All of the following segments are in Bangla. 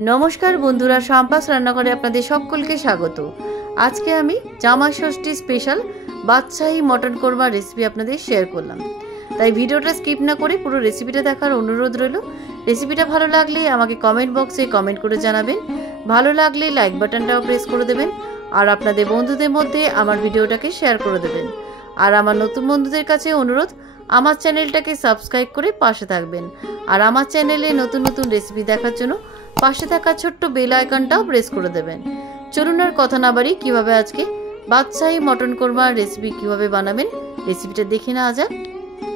নমস্কার বন্ধুরা, সম্পাস রান্নাঘরে আপনাদের সকলকে স্বাগত। আজকে আমি জামাই ষষ্ঠী স্পেশাল বাদশাহী মটন কোরমা রেসিপি আপনাদের শেয়ার করলাম। তাই ভিডিওটা স্কিপ না করে পুরো রেসিপিটা দেখার অনুরোধ রইল। রেসিপিটা ভালো লাগলে আমাকে কমেন্ট বক্সে কমেন্ট করে জানাবেন। ভালো লাগলে লাইক বাটনটাও প্রেস করে দেবেন আর আপনাদের বন্ধুদের মধ্যে আমার ভিডিওটাকে শেয়ার করে দেবেন। আর আমার নতুন বন্ধুদের কাছে অনুরোধ, আমার চ্যানেলটাকে সাবস্ক্রাইব করে পাশে থাকবেন। আর আমার চ্যানেলে নতুন নতুন রেসিপি দেখার জন্য পাশে থাকা ছোট্ট বেল আইকনটাও প্রেস করে দেবেন। চলুন আর কথা না বাড়ি, কিভাবে আজকে বাদশাহী মটন কোরমার রেসিপি কিভাবে বানাবেন রেসিপিটা দেখে নেওয়া যাক।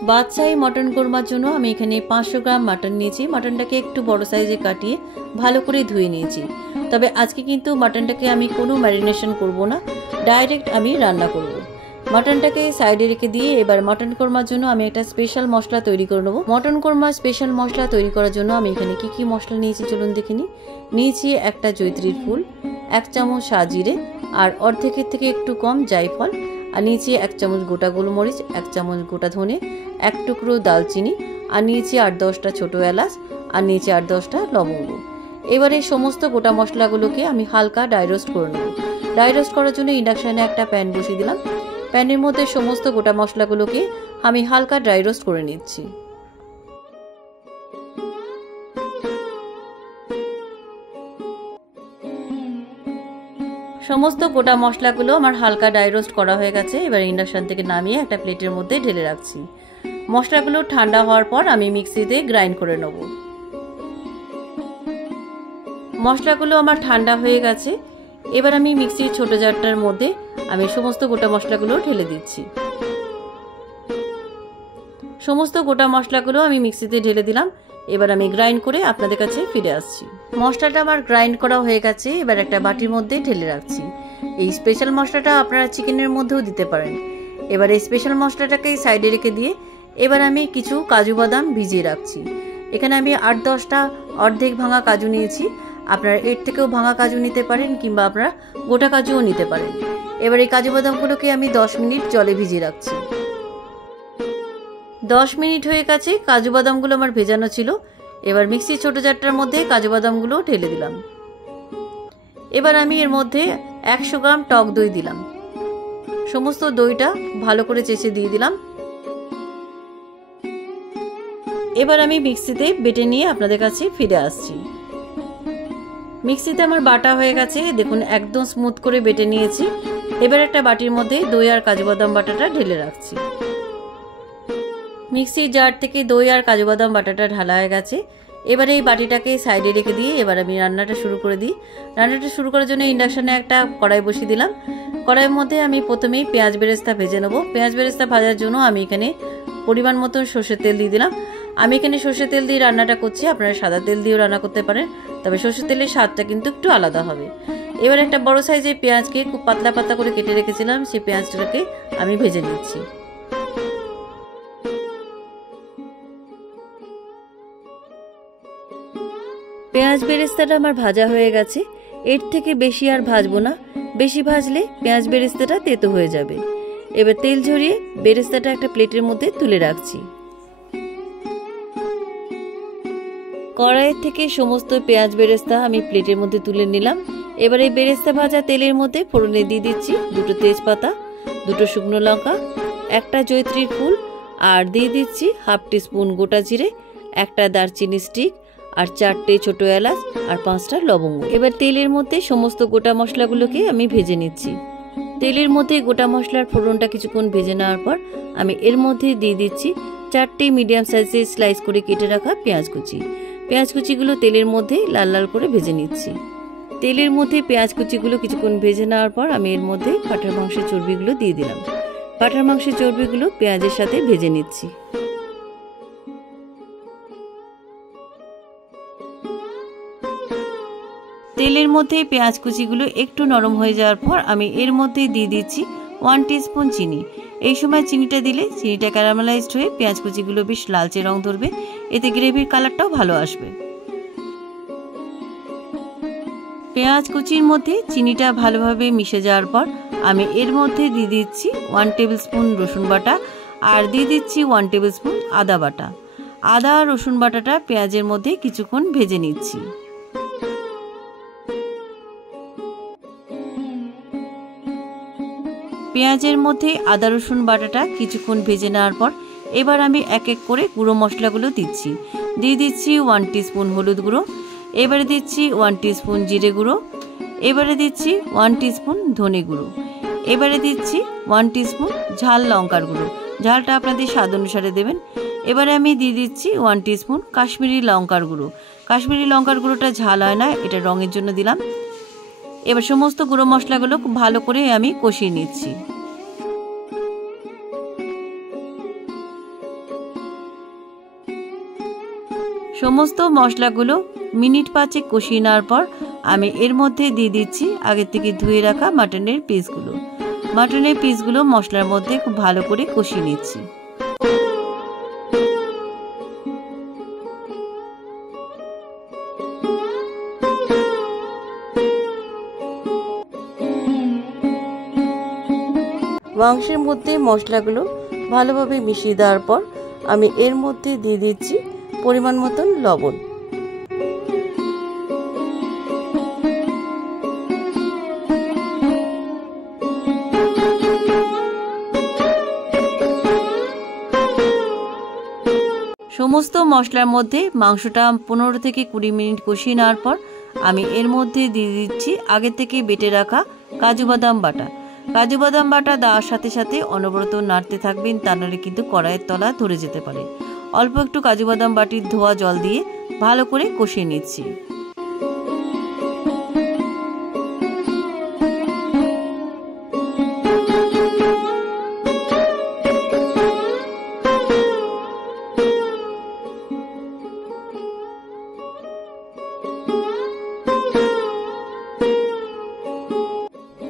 বাদশাহী মটন কোরমার জন্য আমি এখানে 500 গ্রাম মাটন নিয়েছি। মাটনটাকে একটু বড় সাইজে কাটিয়ে ভালো করে ধুয়ে নিয়েছি। তবে আজকে কিন্তু মাটনটাকে আমি কোনো ম্যারিনেশন করব না, ডাইরেক্ট আমি রান্না করব। মটনটাকে সাইডে রেখে দিয়ে এবার মটন কোরমার জন্য আমি একটা স্পেশাল মশলা তৈরি করে নেবো। মটন কোরমার স্পেশাল মশলা তৈরি করার জন্য আমি এখানে কি মশলা নিয়েছি চলুন দেখে নিই। নিয়েছি একটা জয়িত্রীর ফুল, 1 চামচ সাজিরে, আর অর্ধেকের থেকে একটু কম জায়ফল, আর নিয়েছি 1 চামচ গোটা গোলমরিচ, 1 চামচ গোটা ধনে, 1 টুকরো দালচিনি, আর নিয়েছি 8-10টা ছোটো এলাচ, আর নিয়েছি 8-10টা লবঙ্গ। এবারে সমস্ত গোটা মশলাগুলোকে আমি হালকা ড্রাই রোস্ট করে নেব। ড্রাই রোস্ট করার জন্য ইন্ডাকশানে একটা প্যান বসিয়ে দিলাম। প্যানের মধ্যে সমস্ত গোটা মশলাগুলোকে আমি হালকা ড্রাই রোস্ট করে নিচ্ছি। সমস্ত গোটা মশলাগুলো আমার হালকা ড্রাই রোস্ট করা হয়ে গেছে। এবার ইন্ডাকশন থেকে নামিয়ে একটা প্লেটের মধ্যে ঢেলে রাখছি। মশলাগুলো ঠান্ডা হওয়ার পর আমি মিক্সিতে গ্রাইন্ড করে নেব। মশলাগুলো আমার ঠান্ডা হয়ে গেছে। এবার আমি মিক্সির ছোট জারটার মধ্যে আমি সমস্ত গোটা মশলাগুলো ঢেলে দিচ্ছি। সমস্ত গোটা মশলাগুলো আমি মিক্সিতে ঢেলে দিলাম। এবার আমি গ্রাইন্ড করে আপনাদের কাছে ফিরে আসছি। মশলাটা আমার গ্রাইন্ড করা হয়ে গেছে। এবার একটা বাটির মধ্যে ঢেলে রাখছি। এই স্পেশাল মশলাটা আপনারা চিকেনের মধ্যেও দিতে পারেন। এবার এই স্পেশাল মশলাটাকে সাইডে রেখে দিয়ে এবার আমি কিছু কাজু বাদাম ভিজিয়ে রাখছি। এখানে আমি 8-10টা অর্ধেক ভাঙা কাজু নিয়েছি। আপনারা এর থেকেও ভাঙা কাজু নিতে পারেন কিংবা আপনারা গোটা কাজুও নিতে পারেন। এবার এই কাজু বাদামগুলোকে আমি 10 মিনিট জলে ভিজিয়ে রাখছি। 10 মিনিট হয়ে গেছে, কাজু বাদামগুলো আমার ভেজানো ছিল। এবার মিক্সির ছোট জারটার মধ্যে কাজু বাদামগুলো ঢেলে দিলাম। এবার আমি এর মধ্যে 100 গ্রাম টক দই দিলাম। সমস্ত দইটা ভালো করে চেঁচে দিয়ে দিলাম। এবার আমি মিক্সিতে বেটে নিয়ে আপনাদের কাছে ফিরে আসছি। মিক্সিতে আমার বাটা হয়ে গেছে, দেখুন একদম স্মুথ করে বেটে নিয়েছি। এবার একটা বাটির মধ্যে দই আর কাজু বাদাম বাটাটা ঢেলে রাখছি। মিক্সির জার থেকে দই আর কাজু বাদাম বাটাটা ঢালা হয়ে গেছে। এবার এই বাটিটাকে সাইডে রেখে দিয়ে এবার আমি রান্নাটা শুরু করে দিই। রান্নাটা শুরু করার জন্য ইন্ডাকশানে একটা কড়াই বসিয়ে দিলাম। কড়াইয়ের মধ্যে আমি প্রথমেই পেঁয়াজ বেরেস্তা ভেজে নেবো। পেঁয়াজ বেরেস্তা ভাজার জন্য আমি এখানে পরিমাণ মতো সর্ষের তেল দিয়ে দিলাম। আমি এখানে সর্ষের তেল দিয়ে রান্নাটা করছি, আপনারা সাদা তেল দিয়েও রান্না করতে পারেন, তবে সর্ষের তেলের স্বাদটা কিন্তু একটু আলাদা হবে। এবার একটা বড় সাইজের পেঁয়াজকে খুব পাতলা পাতলা করে কেটে রেখেছিলাম, সেই পেঁয়াজটাকে আমি ভেজে নিচ্ছি। পেঁয়াজ বেরেস্তাটা আমার ভাজা হয়ে গেছে। এর থেকে বেশি আর ভাজবো না, বেশি ভাজলে পেঁয়াজ বেরেস্তাটা তেতো হয়ে যাবে। এবার তেল ঝরিয়ে বেরেস্তাটা একটা প্লেটের মধ্যে তুলে রাখছি। কড়াইয়ের থেকে সমস্ত পেঁয়াজ বেরেস্তা আমি প্লেটের মধ্যে তুলে নিলাম। এবার এই বেরেস্তা ভাজা তেলের মধ্যে ফোড়নে দিয়ে দিচ্ছি 2টো তেজপাতা, 2টো শুকনো লঙ্কা, একটা জয়িত্রীর ফুল, আর দিয়ে দিচ্ছি 1/2 টিস্পুন গোটা জিরে, একটা দারচিনি স্টিক, আর 4টে ছোটো এলাচ, আর 5টা লবঙ্গ। এবার তেলের মধ্যে সমস্ত গোটা মশলাগুলোকে আমি ভেজে নিচ্ছি। তেলের মধ্যে গোটা মশলার ফোড়নটা কিছুক্ষণ ভেজে নেওয়ার পর আমি এর মধ্যে দিয়ে দিচ্ছি 4টে মিডিয়াম সাইজের স্লাইস করে কেটে রাখা পেঁয়াজ কুচি। পেঁয়াজ কুচিগুলো তেলের মধ্যে লাল লাল করে ভেজে নিচ্ছি। তেলের মধ্যে পেঁয়াজ কুচিগুলো কিছুক্ষণ ভেজে নেওয়ার পর আমি এর মধ্যে পাঁঠার মাংসের চর্বিগুলো দিয়ে দিলাম। পাঁঠার মাংসের চর্বিগুলো পেঁয়াজের সাথে ভেজে নিচ্ছি। তেলের মধ্যে পেঁয়াজ কুচিগুলো একটু নরম হয়ে যাওয়ার পর আমি এর মধ্যে দিয়ে দিচ্ছি 1 টিস্পুন চিনি। এই সময় চিনিটা দিলে চিনিটা ক্যারামেলাইজড হয়ে পেঁয়াজ কুচিগুলো বেশ লালচে রং ধরবে, এতে গ্রেভির কালারটাও ভালো আসবে। পেঁয়াজ কুচির মধ্যে চিনিটা ভালোভাবে মিশে যাওয়ার পর আমি এর মধ্যে দিয়ে দিচ্ছি 1 টেবিল স্পুন রসুন বাটা, আর দিয়ে দিচ্ছি 1 টেবিল স্পুন আদা বাটা। আদা আর রসুন বাটাটা পেঁয়াজের মধ্যে কিছুক্ষণ ভেজে নিচ্ছি। পেঁয়াজের মধ্যে আদা রসুন বাটাটা কিছুক্ষণ ভেজে নেওয়ার পর এবার আমি এক এক করে গুঁড়ো মশলাগুলো দিচ্ছি। দিয়ে দিচ্ছি 1 টিস্পুন হলুদ গুঁড়ো, এবারে দিচ্ছি 1 টিস্পুন জিরে গুঁড়ো, এবারে দিচ্ছি 1 টিস্পুন ধনে গুঁড়ো, এবারে দিচ্ছি 1 টিস্পুন ঝাল লঙ্কার গুঁড়ো, ঝালটা আপনাদের স্বাদ অনুসারে দেবেন। এবারে আমি দিয়ে দিচ্ছি 1 টিস্পুন কাশ্মীরি লঙ্কার গুঁড়ো। কাশ্মীরি লঙ্কার গুঁড়োটা ঝাল হয় না, এটা রঙের জন্য দিলাম। এবার সমস্ত গুঁড়ো মশলাগুলো খুব ভালো করে আমি কষিয়ে নিচ্ছি। সমস্ত মশলাগুলো মিনিট 5 কষিয়ে নেওয়ার পর আমি এর মধ্যে দিয়ে দিচ্ছি আগে থেকে ধুয়ে রাখা মাটনের পিসগুলো। মাটনের পিসগুলো মশলার মধ্যে খুব ভালো করে কষিয়ে নিচ্ছি। মাংসের মধ্যে মশলাগুলো ভালোভাবে মিশিয়ে দেওয়ার পর আমি এর মধ্যে দিয়ে দিচ্ছি পরিমাণ মতন লবণ। সমস্ত মশলার মধ্যে মাংসটা 15 থেকে 20 মিনিট কষিয়ে নেওয়ার পর আমি এর মধ্যে দিয়ে দিচ্ছি আগে থেকে বেটে রাখা কাজু বাদাম বাটা। কাজু বাদাম বাটা দেওয়ার সাথে সাথে অনবরত নাড়তে থাকবেন, তা নাহলে কিন্তু কড়াইয়ের তলা ধরে যেতে পারে। অল্প একটু কাজু বাদাম বাটির ধোয়া জল দিয়ে ভালো করে কষিয়ে নিচ্ছি।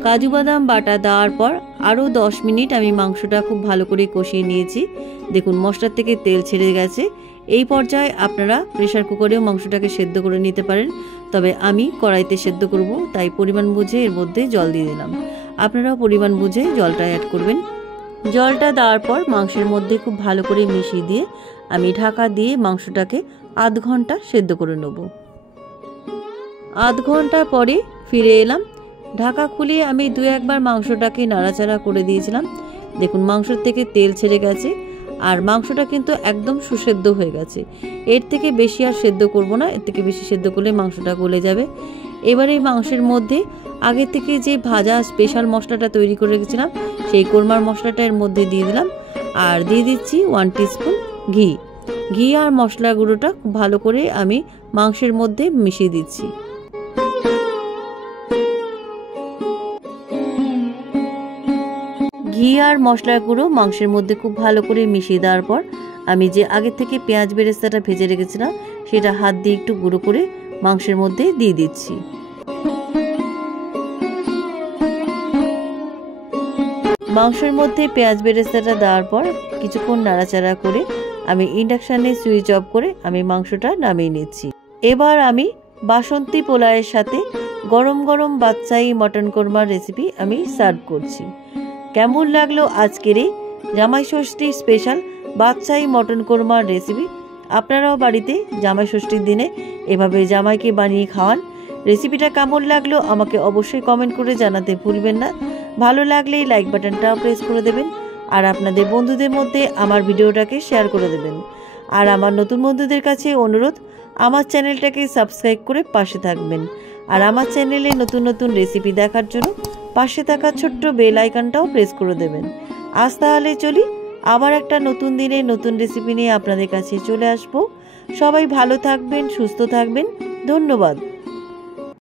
কাজু বাদাম বাটা দেওয়ার পর আরও 10 মিনিট আমি মাংসটা খুব ভালো করে কষিয়ে নিয়েছি। দেখুন মশলার থেকে তেল ছেড়ে গেছে। এই পর্যায়ে আপনারা প্রেসার কুকারেও মাংসটাকে সেদ্ধ করে নিতে পারেন, তবে আমি কড়াইতে সেদ্ধ করব, তাই পরিমাণ বুঝে এর মধ্যে জল দিয়ে দিলাম। আপনারাও পরিমাণ বুঝে জলটা অ্যাড করবেন। জলটা দেওয়ার পর মাংসের মধ্যে খুব ভালো করে মিশিয়ে দিয়ে আমি ঢাকা দিয়ে মাংসটাকে আধ ঘন্টা সেদ্ধ করে নেব। আধ ঘন্টা পরে ফিরে এলাম। ঢাকা খুলে আমি 2-1 বার মাংসটাকে নাড়াচাড়া করে দিয়েছিলাম। দেখুন মাংসের থেকে তেল ছেড়ে গেছে আর মাংসটা কিন্তু একদম সুসেদ্ধ হয়ে গেছে। এর থেকে বেশি আর সেদ্ধ করব না, এর থেকে বেশি সেদ্ধ করলে মাংসটা গলে যাবে। এবারে মাংসের মধ্যে আগে থেকে যে ভাজা স্পেশাল মশলাটা তৈরি করে রেখেছিলাম সেই কোরমার মশলাটা এর মধ্যে দিয়ে দিলাম আর দিয়ে দিচ্ছি 1 টিস্পুন ঘি। ঘি আর মশলা গুঁড়োটা খুব ভালো করে আমি মাংসের মধ্যে মিশিয়ে দিচ্ছি। ঘি আর মশলার গুঁড়ো মাংসের মধ্যে খুব ভালো করে মিশিয়ে দেওয়ার পর আমি যে আগে থেকে পেঁয়াজ বেরেস্তাটা ভেজে রেখেছিলাম সেটা হাত দিয়ে একটু গুঁড়ো করে মাংসের মধ্যে দিয়ে দিচ্ছি। মাংসের মধ্যে পেঁয়াজ বেরেস্তাটা দেওয়ার পর কিছুক্ষণ নাড়াচাড়া করে আমি ইন্ডাকশানে সুইচ অফ করে আমি মাংসটা নামিয়ে নিচ্ছি। এবার আমি বাসন্তী পোলাওয়ের সাথে গরম গরম বাদশাহী মটন কোরমার রেসিপি আমি সার্ভ করছি। কেমন লাগলো আজকের এই জামাই ষষ্ঠী স্পেশাল বাদশাহী মটন কোরমার রেসিপি? আপনারাও বাড়িতে জামাই ষষ্ঠীর দিনে এভাবে জামাইকে বানিয়ে খাওয়ান। রেসিপিটা কেমন লাগলো আমাকে অবশ্যই কমেন্ট করে জানাতে ভুলবেন না। ভালো লাগলেই লাইক বাটনটাও প্রেস করে দেবেন আর আপনাদের বন্ধুদের মধ্যে আমার ভিডিওটাকে শেয়ার করে দেবেন। আর আমার নতুন বন্ধুদের কাছে অনুরোধ, আমার চ্যানেলটাকে সাবস্ক্রাইব করে পাশে থাকবেন। আর আমার চ্যানেলে নতুন নতুন রেসিপি দেখার জন্য পাশে থাকা ছোট্ট বেল আইকনটাও প্রেস করে দেবেন। আজ তাহলে চলি, আবার একটা নতুন দিনে নতুন রেসিপি নিয়ে আপনাদের কাছে চলে আসবো। সবাই ভালো থাকবেন, সুস্থ থাকবেন। ধন্যবাদ।